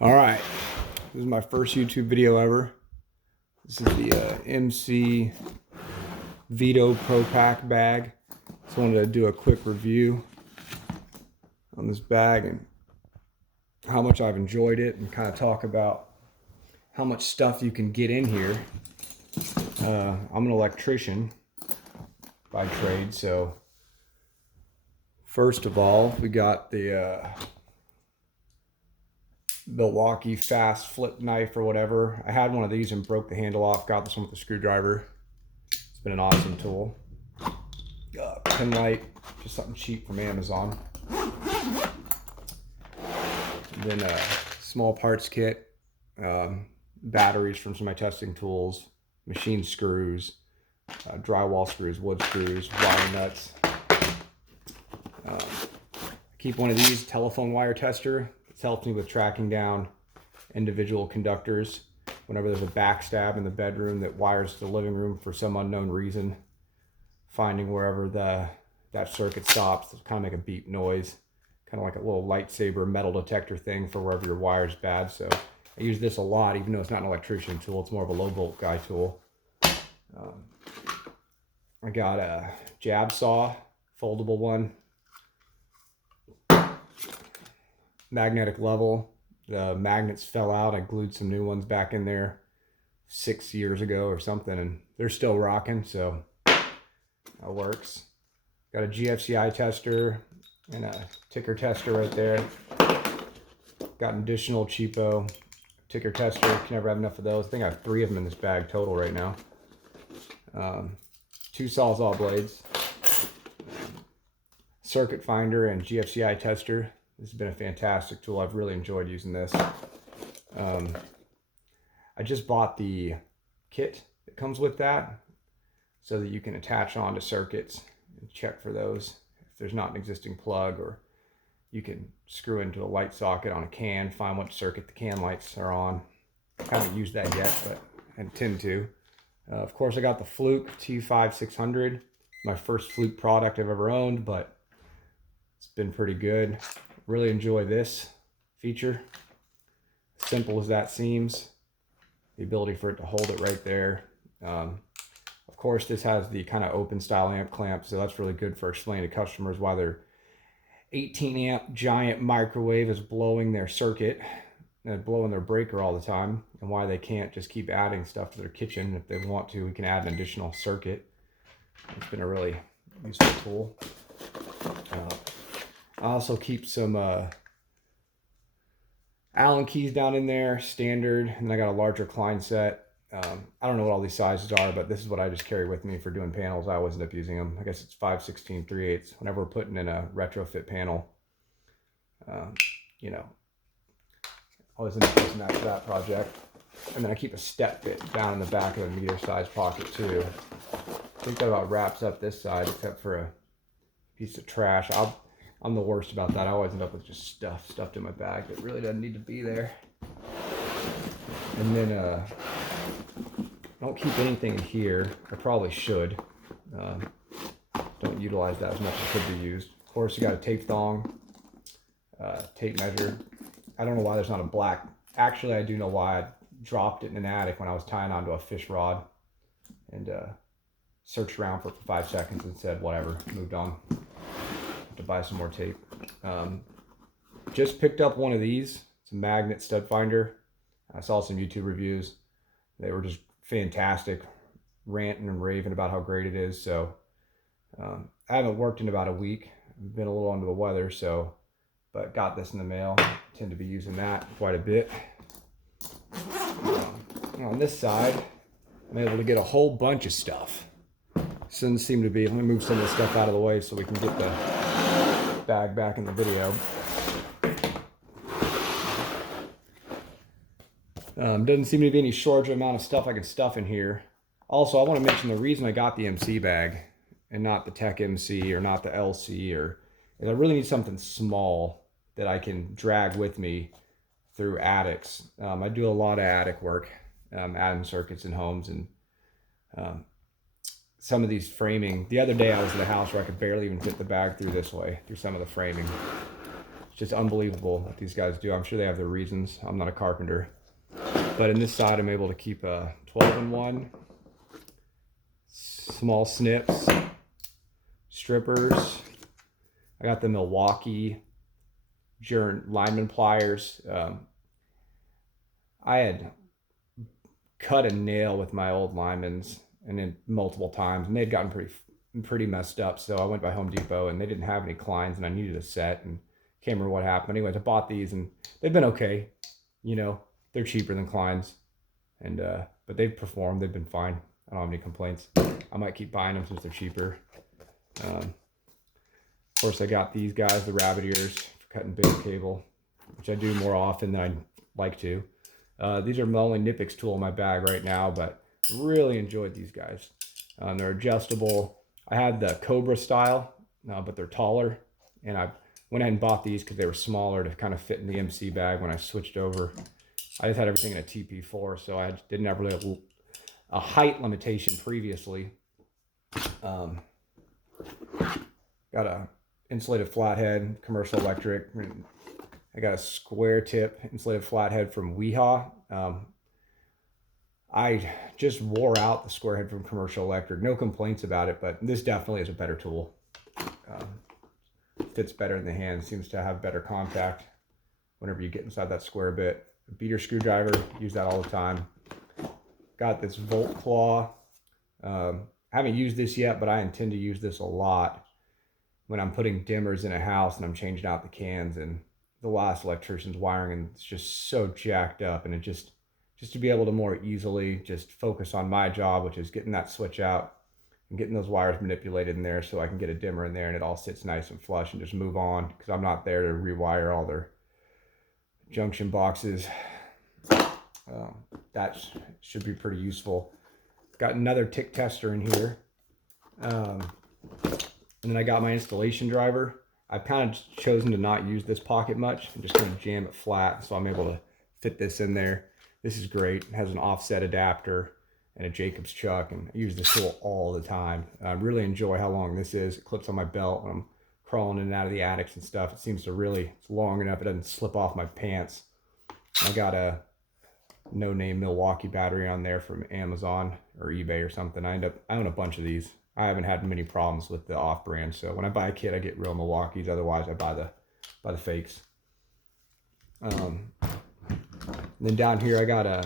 All right, this is my first YouTube video ever. This is the MC Veto Pro Pack bag. Just wanted to do a quick review on this bag and how much I've enjoyed it, and kind of talk about how much stuff you can get in here. I'm an electrician by trade, so first of all, we got the Milwaukee fast flip knife or whatever. I had one of these and broke the handle off. Got this one with a screwdriver. It's been an awesome tool. Pen light, just something cheap from Amazon. And then a small parts kit, batteries from some of my testing tools, machine screws, drywall screws, wood screws, wire nuts. Keep one of these, telephone wire tester. It's helped me with tracking down individual conductors whenever there's a backstab in the bedroom that wires the living room for some unknown reason. Finding wherever that circuit stops, it'll kind of make a beep noise, kind of like a little lightsaber metal detector thing for wherever your wire's bad. So I use this a lot, even though it's not an electrician tool. It's more of a low volt guy tool. I got a jab saw, foldable one. Magnetic level. The magnets fell out. I glued some new ones back in there 6 years ago or something, and they're still rocking, so that works. Got a GFCI tester and a ticker tester right there. Got an additional cheapo ticker tester. Can never have enough of those. I think I have 3 of them in this bag total right now. 2 Sawzall blades, circuit finder, and GFCI tester. This has been a fantastic tool. I've really enjoyed using this. I just bought the kit that comes with that so that you can attach onto circuits and check for those if there's not an existing plug, or you can screw into a light socket on a can, find what circuit the can lights are on. I haven't used that yet, but I intend to. Of course, I got the Fluke T5600, my first Fluke product I've ever owned, but it's been pretty good. Really enjoy this feature. Simple as that seems. The ability for it to hold it right there. Of course, this has the kind of open style amp clamp, so that's really good for explaining to customers why their 18 amp giant microwave is blowing their circuit and blowing their breaker all the time, and why they can't just keep adding stuff to their kitchen. If they want to, we can add an additional circuit. It's been a really useful tool. I also keep some Allen keys down in there, standard, and I got a larger Klein set. I don't know what all these sizes are, but this is what I just carry with me for doing panels. I always end up using them. I guess it's 5/16 3/8 whenever we're putting in a retrofit panel. You know, always end up using that for that project. And then I keep a step bit down in the back of a meter size pocket too. I think that about wraps up this side, except for a piece of trash. I'm the worst about that. I always end up with just stuff stuffed in my bag that really doesn't need to be there. And then I don't keep anything in here. I probably should. Don't utilize that as much as could be used. Of course, you got a tape thong, tape measure. I don't know why there's not a black. Actually, I do know why. I dropped it in an attic when I was tying onto a fish rod, and searched around for 5 seconds and said whatever, moved on. To buy some more tape. Just picked up one of these. It's a magnet stud finder. I saw some YouTube reviews. They were just fantastic, ranting and raving about how great it is. So I haven't worked in about a week. I've been a little under the weather, but got this in the mail. Tend to be using that quite a bit. On this side, I'm able to get a whole bunch of stuff. Doesn't seem to be. Let me move some of this stuff out of the way so we can get the bag back in the video. Doesn't seem to be any shortage of amount of stuff I can stuff in here. Also, I want to mention the reason I got the MC bag and not the Tech MC or not the LC, is I really need something small that I can drag with me through attics. I do a lot of attic work, adding circuits in homes, and some of these framing. The other day I was at a house where I could barely even fit the bag through this way, through some of the framing. It's just unbelievable what these guys do. I'm sure they have their reasons. I'm not a carpenter. But in this side, I'm able to keep a 12-in-1, small snips, strippers. I got the Milwaukee lineman pliers. I had cut a nail with my old linemen's and then multiple times, and they'd gotten pretty messed up. So I went by Home Depot, and they didn't have any Kleins, and I needed a set, and can't remember what happened. Anyways, I bought these, and they've been okay. You know, they're cheaper than Kleins, and but they've performed. They've been fine. I don't have any complaints. I might keep buying them since they're cheaper. Of course, I got these guys, the rabbit ears, for cutting big cable, which I do more often than I'd like to. These are my only Nipix tool in my bag right now, but really enjoyed these guys. They're adjustable. I had the Cobra style, but they're taller, and I went ahead and bought these because they were smaller to kind of fit in the MC bag when I switched over. I just had everything in a TP4, so I didn't have really a height limitation previously. Got a insulated flathead, commercial electric. I got a square tip insulated flathead from Weehaw. I just wore out the square head from commercial electric. No complaints about it, but this definitely is a better tool. Fits better in the hand, seems to have better contact whenever you get inside that square bit. A beater screwdriver, use that all the time. Got this Volt Claw. I haven't used this yet, but I intend to use this a lot when I'm putting dimmers in a house and I'm changing out the cans, and the last electrician's wiring, and it's just so jacked up, and it just to be able to more easily just focus on my job, which is getting that switch out and getting those wires manipulated in there so I can get a dimmer in there and it all sits nice and flush and just move on, because I'm not there to rewire all their junction boxes. That should be pretty useful. Got another tick tester in here. And then I got my installation driver. I've kind of chosen to not use this pocket much. I'm just going to jam it flat, so I'm able to fit this in there. This is great. It has an offset adapter and a Jacobs chuck, and I use this tool all the time. I really enjoy how long this is. It clips on my belt when I'm crawling in and out of the attics and stuff. It seems to really, it's long enough it doesn't slip off my pants. I got a no-name Milwaukee battery on there from Amazon or eBay or something. I own a bunch of these. I haven't had many problems with the off-brand, so when I buy a kit, I get real Milwaukees. Otherwise, I buy the fakes. Then down here, I got I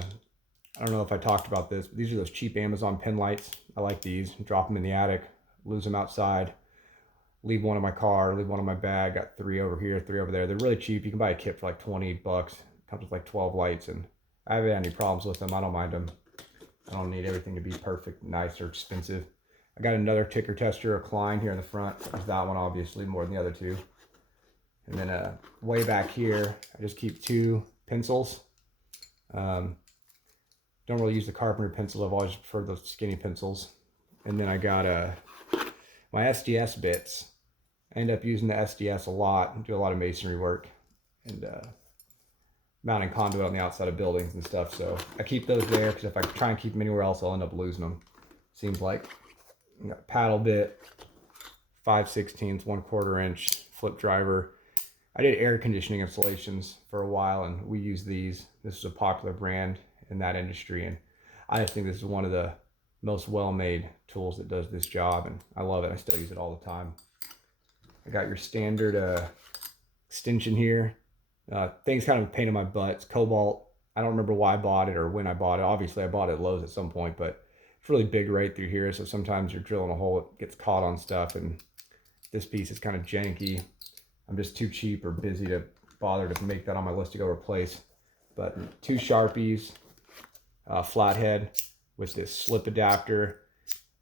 don't know if I talked about this, but these are those cheap Amazon pen lights. I like these. Drop them in the attic, lose them outside, leave one in my car, leave one in my bag. Got 3 over here, 3 over there. They're really cheap. You can buy a kit for like 20 bucks. Comes with like 12 lights, and I haven't had any problems with them. I don't mind them. I don't need everything to be perfect, nice, or expensive. I got another ticker tester, a Klein here in the front. There's that one, obviously, more than the other two. And then way back here, I just keep 2 pencils. Don't really use the carpenter pencils. I've always preferred those skinny pencils. And then I got my SDS bits. I end up using the SDS a lot and do a lot of masonry work and mounting conduit on the outside of buildings and stuff. So I keep those there because if I try and keep them anywhere else, I'll end up losing them. Seems like. I got paddle bit, 5/16, 1/4 inch flip driver. I did air conditioning installations for a while, and we use these. This is a popular brand in that industry, and I just think this is one of the most well-made tools that does this job, and I love it. I still use it all the time. I got your standard extension here. Thing's kind of a pain in my butt. It's cobalt. I don't remember why I bought it or when I bought it. Obviously, I bought it at Lowe's at some point, but it's really big right through here, so sometimes you're drilling a hole, it gets caught on stuff, and this piece is kind of janky. I'm just too cheap or busy to bother to make that on my list to go replace. But 2 Sharpies, flathead with this slip adapter.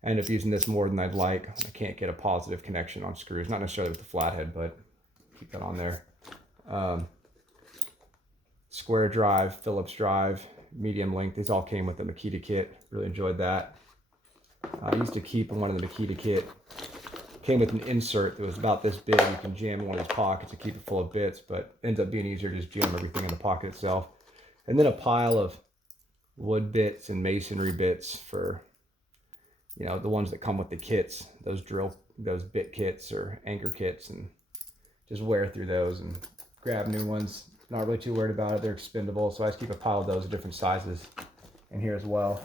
I end up using this more than I'd like. I can't get a positive connection on screws, not necessarily with the flathead, but keep that on there. Square drive, Phillips drive, medium length. These all came with the Makita kit. Really enjoyed that. I used to keep in one of the Makita kit. Came with an insert that was about this big. You can jam in one of these pockets and keep it full of bits, but ends up being easier to just jam everything in the pocket itself. And then a pile of wood bits and masonry bits for, you know, the ones that come with the kits, those bit kits or anchor kits, and just wear through those and grab new ones. Not really too worried about it. They're expendable, so I just keep a pile of those of different sizes in here as well.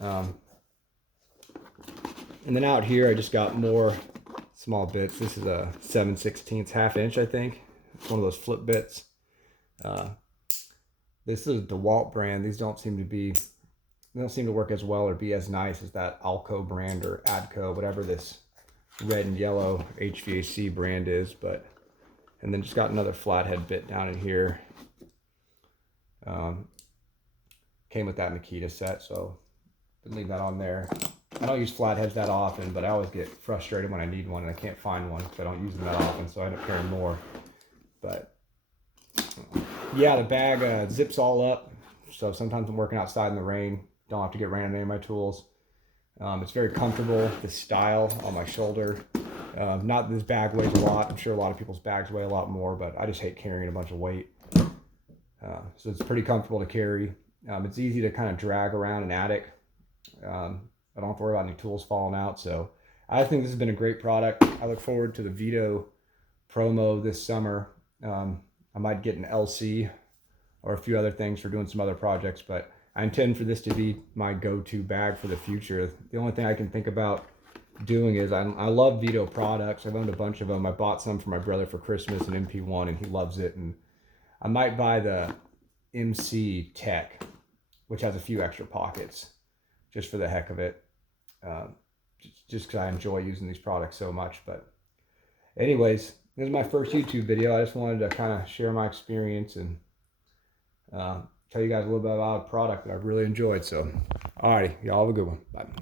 And then out here, I just got more small bits. This is a 7/16 half inch, I think. It's one of those flip bits. This is the DeWalt brand. These don't seem to work as well or be as nice as that Alco brand or Adco, whatever this red and yellow HVAC brand is. But and then just got another flathead bit down in here. Came with that Makita set, so leave that on there. I don't use flatheads that often, but I always get frustrated when I need one and I can't find one because I don't use them that often, so I end up carrying more. But yeah, the bag zips all up, so sometimes I'm working outside in the rain, don't have to get rain on any of my tools. It's very comfortable, the style on my shoulder. Not that this bag weighs a lot. I'm sure a lot of people's bags weigh a lot more, but I just hate carrying a bunch of weight. So it's pretty comfortable to carry. It's easy to kind of drag around an attic. I don't have to worry about any tools falling out. So I think this has been a great product. I look forward to the Veto promo this summer. I might get an LC or a few other things for doing some other projects, but I intend for this to be my go-to bag for the future. The only thing I can think about doing is I love Veto products. I've owned a bunch of them. I bought some for my brother for Christmas, an MP1, and he loves it. And I might buy the MC Tech, which has a few extra pockets, just for the heck of it. Just because I enjoy using these products so much. But anyways, this is my first YouTube video. I just wanted to kind of share my experience and tell you guys a little bit about a product that I've really enjoyed. So, alrighty, y'all have a good one. Bye.